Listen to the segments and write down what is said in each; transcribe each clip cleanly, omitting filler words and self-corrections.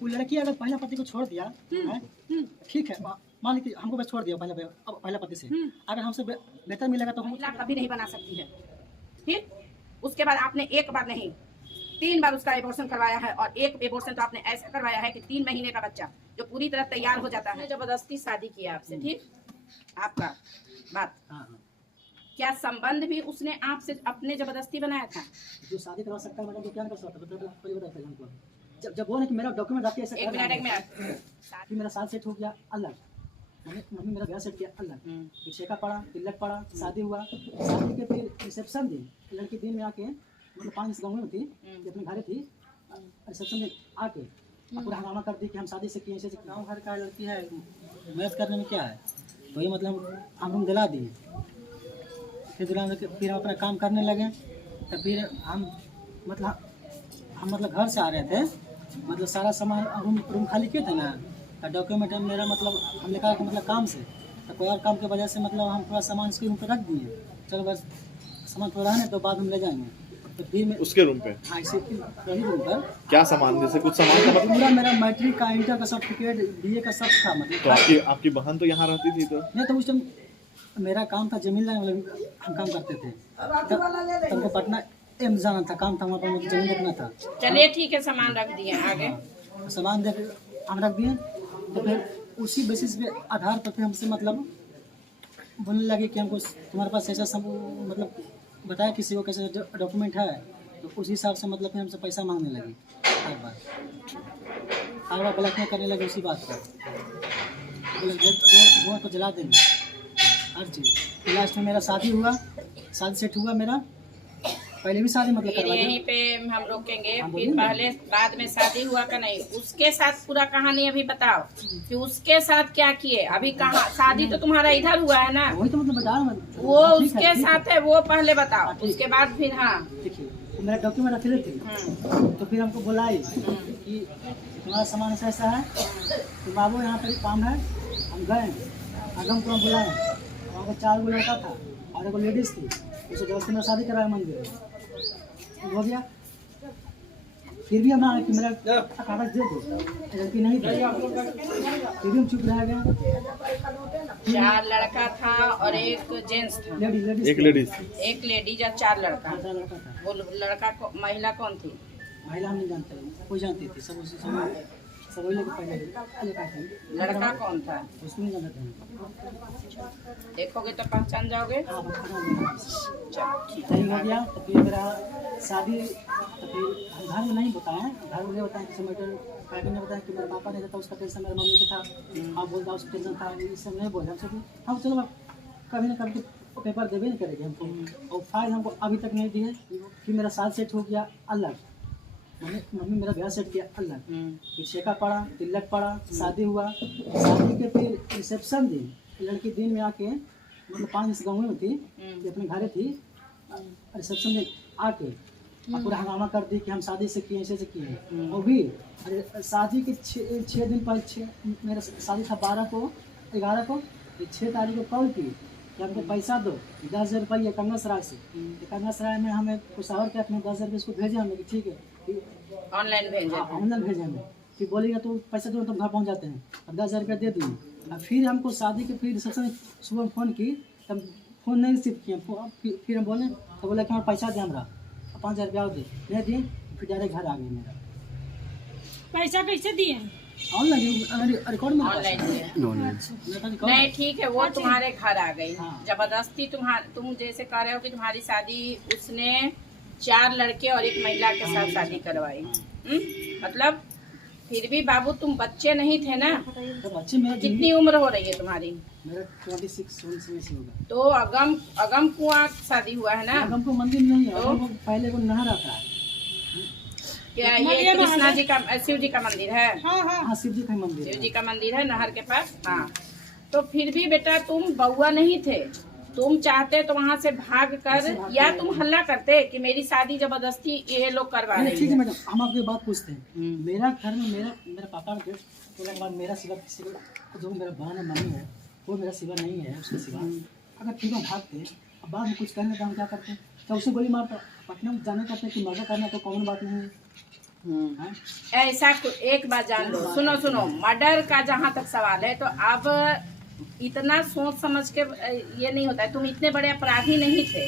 वो लड़की अगर पहला पति को छोड़ दिया है, ठीक है, मान लीजिए हमको बस छोड़ दिया पहला पति से, अगर हमसे बेहतर मिलेगा तो हम महिला कभी नहीं बना सकती है। फिर उसके बाद आपने एक बार नहीं 3 बार उसका एबॉर्शन करवाया है, और एक एबॉर्शन तो आपने ऐसा करवाया है कि 3 महीने का बच्चा जो पूरी तरह तैयार हो जाता है, जबरदस्ती शादी किया आपसे, ठीक आपका बात। क्या संबंध भी उसने आपसे अपने जबरदस्ती बनाया था? जो शादी करवा सकता है मैडम तो क्या कर सकता है हमको, जब वो कि मेरा डॉक्यूमेंट आपके ऐसे एक मिनट कि मेरा साल सेट हो गया अलग, मम्मी मेरा ब्याह सेट किया अलग, छेका पड़ा, तिलक पड़ा, शादी हुआ, शादी के फिर रिसेप्शन दिन, लड़की दिन में आके मतलब 5 गाँव में थी, अपने घर थी, रिसेप्शन में आके पूरा हंगामा कर दी कि हम शादी से किए, ऐसे गाँव घर का लड़की है, मैथ करने में क्या है, तो ये मतलब हम रूम दिला दिए, फिर हम अपना काम करने लगे, तो फिर हम मतलब घर से आ रहे थे, मतलब सारा सामान रूम खाली किए थे ना, डॉक्यूमेंट मेरा मतलब हमने कहा कि मतलब काम से, तो कोई और काम की वजह से मतलब हम थोड़ा सामान उसके रूम पर रख दिए, चलो बस सामान थोड़ा है ना तो बाद में ले जाएंगे, तो फिर मैं उसके रूम पे वही रूम पर क्या सामान, जैसे कुछ सामान का मतलब पूरा मेरा मैट्रिक का, इंटर का सर्टिफिकेट, BA का सब था, मतलब तो आपकी बहन तो यहाँ रहती थी, तो नहीं, तो उस टाइम मेरा काम था जमीन लाने वाला, हम काम करते थे, तो हमको पटना एम्स जाना था, काम था वहाँ पर, मुझे जमीन देखना था। चलिए ठीक है, सामान रख दिए, आगे सामान दे हम रख दिए, तो फिर उसी बेसिस पे आधार पर फिर हमसे मतलब बोलने लगे कि हमको तुम्हारे पास ऐसा सब मतलब बताया किसी को कैसे डॉक्यूमेंट है, तो उसी हिसाब से मतलब फिर हमसे पैसा मांगने लगी हर बार ब्लैकमेल करने लगे उसी बात पर, वो को जला देंगे हर चीज़। लास्ट में मेरा शादी हुआ, शादी सेट हुआ मेरा, पहले भी शादी मतलब करवाई, यहीं पे हम रोकेंगे, फिर पहले बाद में शादी हुआ का नहीं, उसके साथ पूरा कहानी अभी बताओ कि उसके साथ क्या किए, अभी कहाँ शादी तो तुम्हारा इधर हुआ है ना, वही तो मतलब बता रहा हूँ, वो उसके साथ है, वो पहले बताओ, उसके बाद फिर हाँ देखिए मेरा डॉक्यूमेंट रखे थे, तो फिर हमको बुलाई कि तुम्हारा सामान ऐसा ऐसा है, तो बाबू यहाँ पर काम है, हम गए, आगे हमको बुलाए, वहाँ पर 4 गो लड़का था और 1 लेडीज़ थी, उसे जबरदस्ती में शादी कराया मंदिर हो गया, फिर भी हमारा कि मेरा कागज दे दो, लड़की नहीं दी, फिर भी हम चुप रह गए। 4 लड़का था और 1 जेंट्स था, एक लेडीज, 1 लेडीज और 4 लड़का। लड़का था, वो लड़का को महिला कौन थी? महिला हम नहीं जानते, कोई जानती थी, सब वही लोग पहले थे। लड़का कौन था? उसको नहीं जानते थे, देखोगे तो पहचान जाओगे। नहीं हो गया, तो फिर मेरा शादी, तो फिर घर में नहीं बताया, घर में बताया कि मैटर पैकेट ने बताया कि मेरे पापा ने था, उसका टेंशन मेरे मम्मी को था, आप बोलता उसका टेंशन था, ये सब नहीं बोले हमसे, हम चलो कभी ना कभी तो पेपर देवे नहीं करेंगे हमको, और फाइल हमको अभी तक नहीं दिए, फिर मेरा साल सेट हो गया अलग, मम्मी मेरा ब्याह सेट किया अलग, फिर छेका पड़ा, तिलक पड़ा, शादी हुआ, शादी के फिर रिसेप्शन दिन, लड़की दिन में आके मतलब 5 गाँव में थी, अपने घर थी, रिसेप्शन में आके पूरा हंगामा कर दी कि हम शादी से किए, ऐसे से किए, और भी शादी के 6 दिन पहले, मेरा शादी था 11 को, 6 तारीख को कॉल की कि हमको पैसा दो 10,000 रुपये कन्या सराय से, कन्या सराय में हमें कुछ और के अपने 10,000 रुपये इसको भेजे हमें कि ठीक है ऑनलाइन भेजे हमें, फिर बोलेगा तो पैसा दो तो घर पहुंच जाते हैं, अब 10,000 रुपया दे दिए, और फिर हमको शादी के फिर रिसेप्शन सुबह फ़ोन की, तब फ़ोन नहीं रिसीव किया, फिर हम बोले तो बोला कि हमारा पैसा दे, हमारा 5,000 रुपया दे, नहीं दिए, फिर डायरेक्ट घर आ गए, मेरा पैसा कैसे दिए? ऑनलाइन रिकॉर्ड में ऑनलाइन नहीं, ठीक है, वो तुम्हारे घर आ गई जबरदस्ती, तुम जैसे कह रहे हो कि तुम्हारी शादी उसने 4 लड़के और 1 महिला के साथ शादी करवाई, मतलब फिर भी बाबू तुम बच्चे नहीं थे ना, कितनी उम्र हो रही है तुम्हारी? मेरा 26 होगा, तो अगम कुआं शादी हुआ है ना, अगम को मंदिर नहीं है, तो पहले को नहर आता है, क्या ये कृष्णा जी का, शिव जी का मंदिर है? हाँ शिव जी का मंदिर, शिव जी का मंदिर है नहर के पास, हाँ। तो फिर भी बेटा तुम बउआ नहीं थे, तुम चाहते तो वहाँ से भाग कर, या तुम हल्ला करते कि मेरी शादी जबरदस्ती ये लोग करवा रहे हैं। ठीक है मैडम, हम आपको बात पूछते हैं, मेरा घर में मेरा पापा के तो बाद मेरा सिवा किसी को, जो मेरा बहन है मम्मी है, वो मेरा सिवा नहीं है, उसके सिवा अगर ठीक है भागते, अब बाद में कुछ करने का हम क्या करते हैं, तो उसे गोली मारता, पटना में जाने करते कि मर्डर करना तो कॉमन बात नहीं है, हैं? ऐसा एक बात जान लो, सुनो सुनो, मर्डर का जहाँ तक सवाल है तो अब इतना सोच समझ के ये नहीं होता है। तुम इतने बड़े अपराधी नहीं थे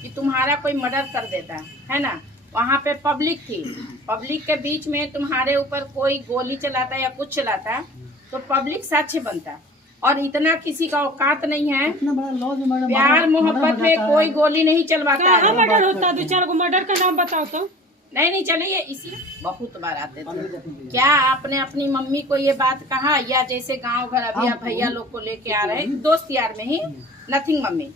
कि तुम्हारा कोई मर्डर कर देता है ना। वहाँ पे पब्लिक थी, पब्लिक के बीच में तुम्हारे ऊपर कोई गोली चलाता या कुछ चलाता तो पब्लिक साक्ष्य बनता। और इतना किसी का औकात नहीं है, इतना बड़ा लॉ जो मर्डर प्यार मोहब्बत में कोई गोली नहीं चलवाता कहाँ है। मर्डर होता है? 2-4 को मर्डर का नाम बताओ तो। नहीं चलिए, इसी बहुत बार आते थे। क्या आपने अपनी मम्मी को ये बात कहा, या जैसे गांव घर अभी आप भैया लोग को लेके आ रहे हैं, दोस्त यार में ही, नथिंग मम्मी,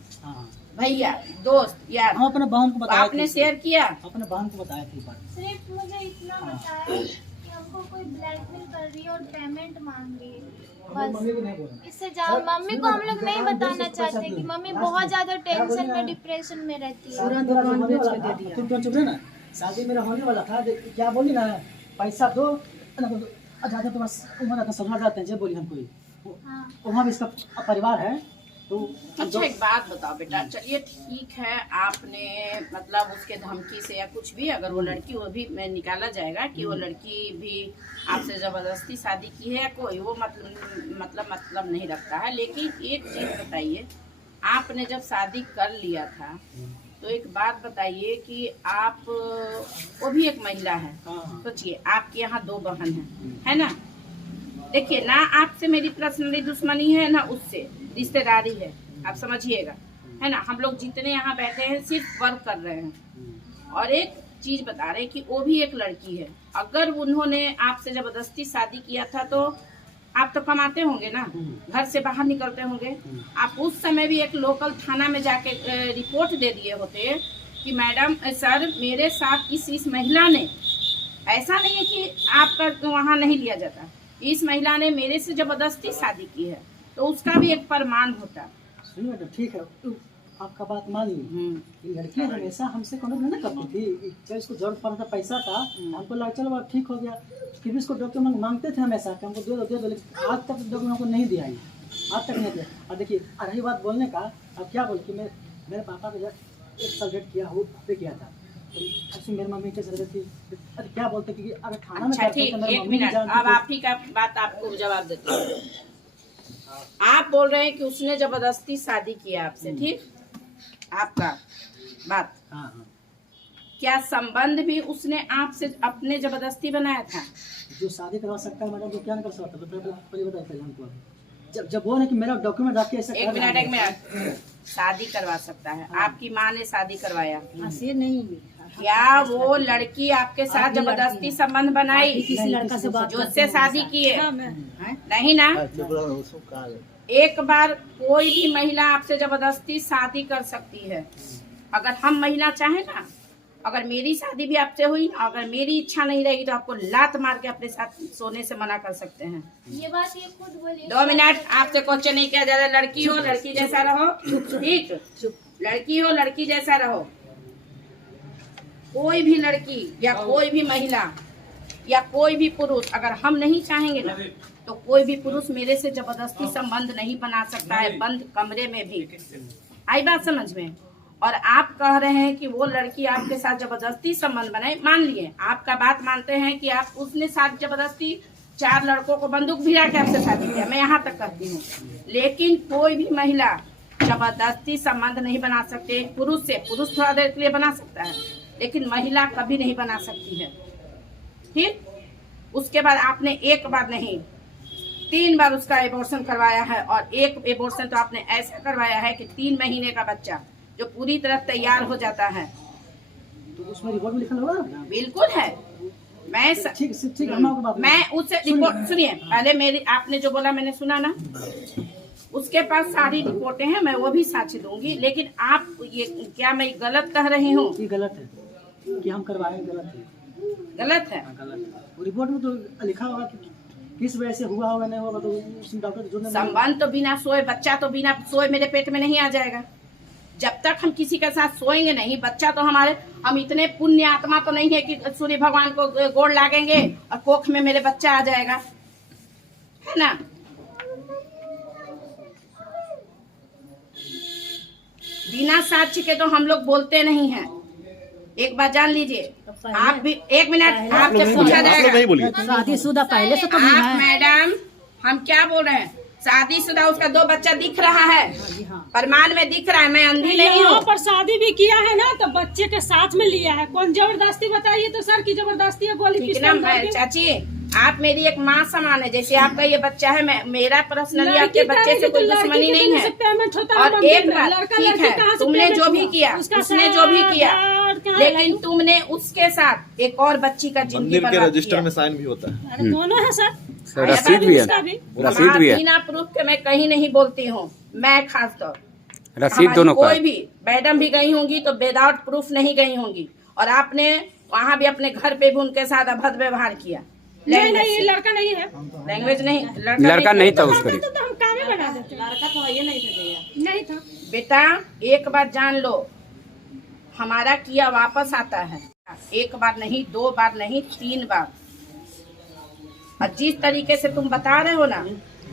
भैया दोस्त यार, हम अपने बहन को बताया, आपने शेयर किया? अपने बहन को बताया थी बात। सिर्फ मुझे इतना बताया कि हमको कोई ब्लैकमेल कर रही है और पेमेंट मांग रही है, मम्मी को नहीं बोला। इससे ज्यादा मम्मी को हम लोग नहीं बताना चाहते कि मम्मी बहुत ज्यादा टेंशन में, डिप्रेशन में रहती है। तुम क्यों चुप रहे ना? शादी मेरा होने वाला था, क्या बोली ना, पैसा दो, ज्यादा तुम्हारा उम्र आता समझ जाते हैं, जब बोली हमको हाँ। वहाँ भी इसका परिवार है तो। अच्छा एक बात बताओ बेटा, चलिए ठीक है, आपने मतलब उसके धमकी से या कुछ भी, अगर वो लड़की, वो भी मैं निकाला जाएगा कि वो लड़की भी आपसे जबरदस्ती शादी की है या कोई, वो मतलब नहीं रखता है। लेकिन एक चीज बताइए, आपने जब शादी कर लिया था तो एक बात बताइए कि आप, वो भी एक महिला है, सोचिए आपके यहाँ 2 बहन है ना। देखिए ना, आपसे मेरी पर्सनली दुश्मनी है ना, उससे रिश्तेदारी है, आप समझिएगा, है ना। हम लोग जितने यहाँ बैठे हैं सिर्फ वर्क कर रहे हैं। और एक चीज बता रहे हैं कि वो भी एक लड़की है। अगर उन्होंने आपसे जबरदस्ती शादी किया था तो आप तो कमाते होंगे ना, घर से बाहर निकलते होंगे, आप उस समय भी एक लोकल थाना में जाके रिपोर्ट दे दिए होते कि मैडम सर मेरे साथ इस महिला ने, ऐसा नहीं है कि आपका वहाँ नहीं लिया जाता, इस महिला ने मेरे से जबरदस्ती शादी की है, तो उसका भी एक प्रमाण होता। सुनिए तो ठीक है, आपका बात मानिए, ये लड़की हमेशा हमसे कॉन्टेक्ट नहीं करती थी। जब इसको जरूरत पड़ा था, पैसा था, हमको लगा चलो अब ठीक हो गया, फिर भी इसको डॉक्यूमेंट मांगते थे हमेशा कि हमको दे दो, लेकिन आज तक डॉक्यूमेंट हमको नहीं दिया है, आज तक नहीं दिया। और देखिए रही बात बोलने का, अब क्या बोल कि मेरे पापा को 1 साल डेट किया हो पे किया था, तो मेरी मम्मी कैसे रहती थी, अरे क्या बोलते कि अगर खाना में, अच्छा ठीक, 1 मिनट, अब आप ही का बात आपको जवाब देते हैं। आप बोल रहे हैं कि उसने जबरदस्ती शादी किया आपसे, ठीक, आपका बात, क्या संबंध भी उसने आपसे अपने जबरदस्ती बनाया था? जो शादी करवा सकता है मैडम, वो क्या नहीं कर सकता, पहले बताइए पहले हमको। जब वो है कि मेरा डॉक्यूमेंट रख के ऐसे, एक मिनट, शादी करवा सकता है, आपकी माँ ने शादी करवाया, क्या वो लड़की आपके साथ जबरदस्ती संबंध बनाई, किसी लड़का से बात जो उससे शादी किए? नहीं ना। एक बार कोई भी महिला आपसे जबरदस्ती शादी कर सकती है, अगर हम महिला चाहे ना, अगर मेरी शादी भी आपसे हुई ना, अगर मेरी इच्छा नहीं रहेगी तो आपको लात मार के अपने साथ सोने से मना कर सकते हैं। ये बात ये खुद बोली। 2 मिनट, आपसे क्वेश्चन नहीं किया जा रहा। लड़की हो लड़की जैसा रहो, ठीक, लड़की हो लड़की जैसा रहो। कोई भी लड़की या कोई भी महिला या कोई भी पुरुष, अगर हम नहीं चाहेंगे ना, तो कोई भी पुरुष मेरे से जबरदस्ती संबंध नहीं बना सकता है, बंद कमरे में भी। आई बात समझ में? और आप कह रहे हैं कि वो लड़की आपके साथ जबरदस्ती संबंध बनाए, मान लिए, आपका बात मानते हैं कि आप उसने साथ जबरदस्ती 4 लड़कों को बंदूक भिड़ा के आपसे शादी किया, मैं यहाँ तक कहती हूँ। लेकिन कोई भी महिला जबरदस्ती संबंध नहीं बना सकते पुरुष से। पुरुष थोड़ा देर के लिए बना सकता है, लेकिन महिला कभी नहीं बना सकती है, ठीक। उसके बाद आपने एक बार नहीं 3 बार उसका एबॉर्शन करवाया है, और एक एबॉर्शन तो आपने ऐसा करवाया है कि 3 महीने का बच्चा जो पूरी तरह तैयार हो जाता है, तो उसमें रिपोर्ट में लिखा होगा ना? बिल्कुल है। मैं ठीक है, मैं उससे रिपोर्ट सुनिए, पहले मेरी आपने जो बोला मैंने सुना ना, उसके पास सारी रिपोर्टें हैं, मैं वो भी साक्ष्य दूंगी। लेकिन आप ये क्या मैं गलत कह रही हूँ? ये गलत है कि हम करवाए, गलत है, गलत है। गलत है। रिपोर्ट में तो लिखा होगा कि किस वजह से हुआ होगा, नहीं होगा, तो उसमें डॉक्टर जो संबंध तो बिना सोए, बच्चा तो बिना सोए मेरे पेट में नहीं आ जाएगा। जब तक हम किसी के साथ सोएंगे नहीं, बच्चा तो हमारे, हम इतने पुण्य आत्मा तो नहीं है कि सूर्य भगवान को गोड़ लागेंगे और कोख में मेरे बच्चा आ जाएगा, है ना। बिना साक्ष्य के तो हम लोग बोलते नहीं हैं, एक बात जान लीजिए, आप भी एक मिनट आप लोग आपसे नहीं पूछा बोलिए, आप लोग नहीं जाएगा। बोलिए। शादीशुदा पहले से तो नहीं आप है। मैडम, हम क्या बोल रहे हैं? शादीशुदा उसका 2 बच्चा दिख रहा है, प्रमाण में दिख रहा है, मैं अंधी नहीं यहाँ हूँ। पर शादी भी किया है ना, तो बच्चे के साथ में लिया है। कौन जबरदस्ती बताइए तो सर की जबरदस्ती है, गोली ठीक है ना पिस्तौल दाग के। चाची, आप मेरी एक माँ समान है, जैसे आपका ये बच्चा है, मेरा पर्सनली लड़की आपके बच्चे से करेगी कोई तो लड़की दुश्मनी के नहीं तरफ से है। पेमेंट होता है और मंदिर एक में। बात लड़का ठीक लड़की है, कहाँ से तुमने पेमेंट जो भी हुआ? किया, उसका उसने जो भी किया, आधार कहाँ लेकिन लगाई? तुमने उसके साथ एक और बच्ची का जिंदगी मंदिर के बर्बाद रजिस्टर किया। में साइन भी होता है। अरे दोनों है सर, रसीद भी है, उसका भी। रसीद भी है, बिना प्रूफ के मैं कहीं नहीं बोलती हूँ, मैं खास तौर रसीद हमारी दोनों का कोई है। भी मैडम भी गई होंगी तो विदाउट प्रूफ नहीं गई होंगी। और आपने वहाँ भी अपने घर पे भी उनके साथ अभद्र व्यवहार किया। नहीं नहीं, ये लड़का नहीं है। लैंग्वेज नहीं, लड़का नहीं था तो उसका। हम काम ही बना देते। लड़का तो ये नहीं था, नहीं था। बेटा एक बात जान लो, हमारा किया वापस आता है। एक बार नहीं, 2 बार नहीं, 3 बार। और जिस तरीके से तुम बता रहे हो ना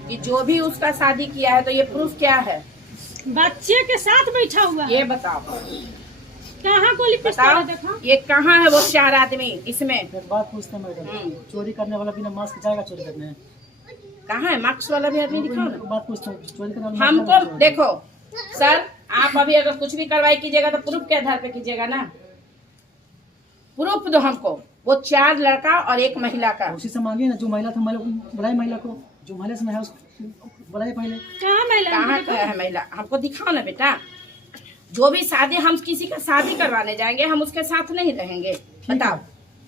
कि जो भी उसका शादी किया है, तो ये प्रूफ क्या है? बच्चे के साथ बैठा हुआ है। ये बताओ, कहाँ गोली पिस्तौल बताओ है, देखा? ये कहाँ है वो 4 आदमी इसमें? एक बात पूछते हैं मैडम, चोरी करने वाला बिना मास्क जाएगा चोरी करने? कहाँ है मार्क्स वाला भी आदमी? दिखाओ ना बात पूछते हैं, चोरी करने वाला हमको। मास्क जाएगा? देखो सर, आप अभी अगर कुछ भी कार्रवाई कीजिएगा तो प्रूफ के आधार पे कीजिएगा ना। प्रूफ दो हमको, वो 4 लड़का और 1 महिला का। उसी से मांगिए ना, जो महिला था, महिला को बुलाए, महिला को जो महिला से है उसको बुलाए पहले। कहाँ महिला कहाँ का है महिला? हमको दिखाओ ना बेटा। जो भी शादी, हम किसी का शादी करवाने जाएंगे, हम उसके साथ नहीं रहेंगे। बताओ,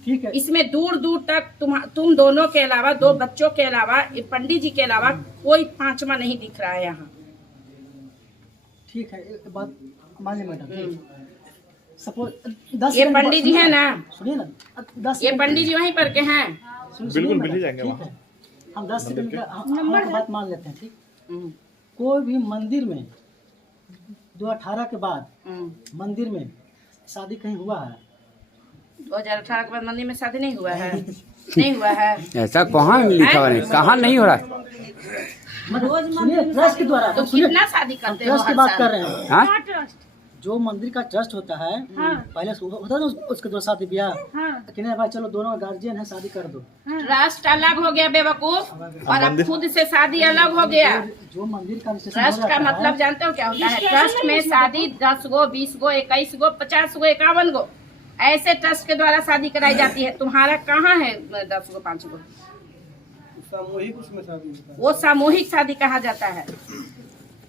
ठीक है, इसमें दूर दूर तक तुम दोनों के अलावा, 2 बच्चों के अलावा, ये पंडित जी के अलावा कोई 5वां नहीं दिख रहा है यहाँ। ठीक है, एक बात मान ली मैडम। सपोज 10 ये पंडित जी है ना, सुनिए ना, 10 ये पंडित जी वहीं पर के हैं। बिल्कुल मिल ही जाएंगे ठीक वहाँ। है, हम 10 सेकंड का हम एक बात मान लेते हैं। ठीक, कोई भी मंदिर में 2018 के बाद मंदिर में शादी कहीं हुआ है? 2018 के बाद मंदिर में शादी नहीं हुआ है? नहीं हुआ है। ऐसा कहाँ लिखा हुआ नहीं, कहाँ नहीं हो रहा है। मतलब सुनिए, ट्रस्ट के द्वारा तो सुनिए, कितना शादी हम करते हो ट्रस्ट की हर बात साल? कर रहे हैं। हाँ? क्या ट्रस्ट? जो मंदिर का ट्रस्ट होता है, हाँ। पहले से होता है ना, उसके दो शादी ब्याह, हाँ। कि नहीं भाई चलो दोनों गार्जियन है, शादी कर दो। ट्रस्ट अलग हो गया बेवकूफ, और अब खुद से शादी अलग हो गया। जो मंदिर का रजिस्ट्रेशन हो ट्रस्ट का जाता है, मतलब जानते हो क्या होता है? ट्रस्ट में शादी 10 गो, 20 गो, 21 गो, 50 गो, 51 गो, ऐसे ट्रस्ट के द्वारा शादी कराई जाती है। तुम्हारा कहाँ है 10 गो, 5 गो? वो सामूहिक शादी कहा जाता है।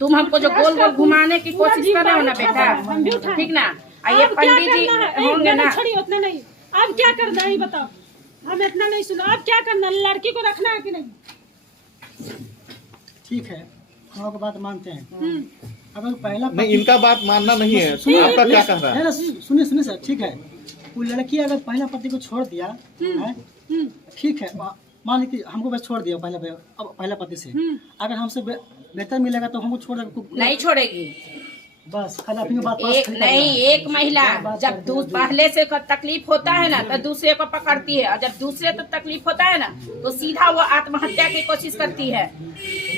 तुम हमको जो गोल गोल घुमाने की कोशिश कर रहे हो ना बेटा, ठीक ना? ये अब क्या पंडित जी करना है? होंगे एक ना, मिनट छोड़िए, उतना नहीं। अब क्या करना है ये बताओ, हम इतना नहीं सुना। अब क्या करना है? लड़की को रखना है कि नहीं? ठीक है, हम आपकी बात मानते हैं। अगर पहला नहीं, इनका बात मानना नहीं है। आपका क्या कह रहा है? सुनिए सुनिए सर, ठीक है, वो लड़की अगर पहला पति को छोड़ दिया है, ठीक है, मान ली कि हमको बस छोड़ दिया पहला पति से, अगर हमसे बेहतर मिलेगा तो हमको छोड़ देगा। नहीं छोड़ेगी। बस खाली अपनी बात पास एक खड़ी नहीं, करना है। एक महिला जब पहले से तकलीफ होता है ना, तो दूसरे को पकड़ती है, और जब दूसरे को तकलीफ होता है ना, तो सीधा वो आत्महत्या की कोशिश करती है।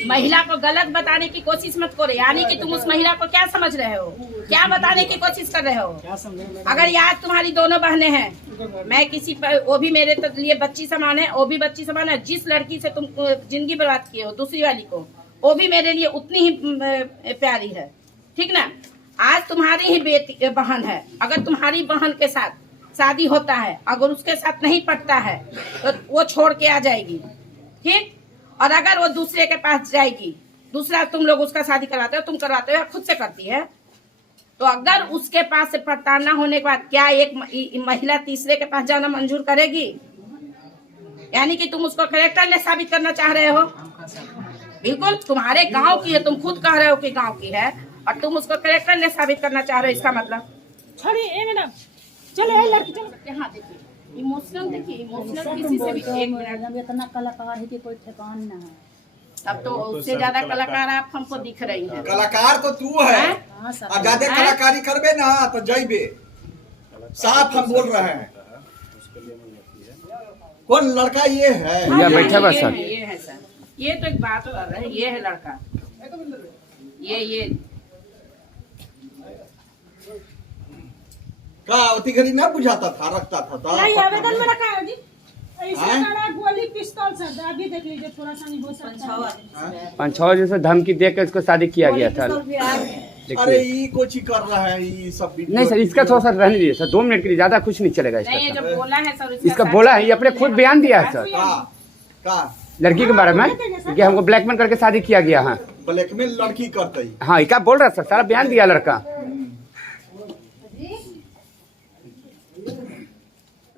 महिला को गलत बताने की कोशिश मत करो। यानी कि तुम उस महिला को क्या समझ रहे हो, क्या बताने की कोशिश कर रहे हो? क्या समझे मैडम? अगर याद तुम्हारी दोनों बहनें हैं, मैं किसी पर, वो भी मेरे तो लिए बच्ची समान है, वो भी बच्ची समान है। जिस लड़की से तुम जिंदगी बर्बाद किए हो, दूसरी वाली को, वो भी मेरे लिए उतनी ही प्यारी है। ठीक ना? आज तुम्हारी ही बेटी बहन है, अगर तुम्हारी बहन के साथ शादी होता है, अगर उसके साथ नहीं पटता है, तो वो छोड़ के आ जाएगी। ठीक? और अगर वो दूसरे के पास जाएगी, दूसरा तुम लोग उसका शादी करवाते हो, तुम करवाते हो या खुद से करती है, तो अगर उसके पास से प्रताड़ना होने के बाद क्या एक महिला तीसरे के पास जाना मंजूर करेगी? यानी कि तुम उसको कैरेक्टरलेस साबित करना चाह रहे हो। बिल्कुल, तुम्हारे गांव की है, तुम खुद कह रहे हो कि गांव की है, और तुम उसको कैरेक्टरलेस साबित करना चाह रहे हो। इसका मतलब छोड़िए मैडम, चलो ये लड़की चलो। यहाँ देखिए, इमोशनल देखिए, इमोशनल किसी से भी। एक मिनट, इतना कलाकार है कि कोई ठिकान न है। अब तो उससे ज्यादा कलाकार आप हमको दिख रही हैं। कलाकार तो तू है, हैं? और ज्यादा कलाकारी करबे ना तो जइबे। साफ हम बोल रहे हैं। कौन लड़का ये है? या बैठा बस ये सर। है, ये है सर। ये तो एक बात कर रहे हैं, ये है लड़का, ये का अति घड़ी ना बुझाता था, रखता था नहीं आवेदन में रखा है जी। ऐसे हाँ? काड़ा गोली पिस्तौल सर अभी देख लीजिए थोड़ा सा नहीं हो सकता है। 5-6 जैसे धमकी देकर इसको शादी किया गया था। अरे देखिए ये कुछ ही कर रहा है, ये सब वीडियो- नहीं सर, इसका थोड़ा सा रहने दीजिए सर, 2 मिनट के लिए, ज्यादा कुछ नहीं चलेगा नहीं, ये इसका जो सर। बोला है सर इसका बोला है, ये अपने खुद बयान दिया है सर का लड़की के बारे में कि हमको ब्लैकमेल करके शादी किया गया है। ब्लैकमेल लड़की करते ही। हाँ, ये क्या बोल रहा है सर, सारा बयान दिया लड़का।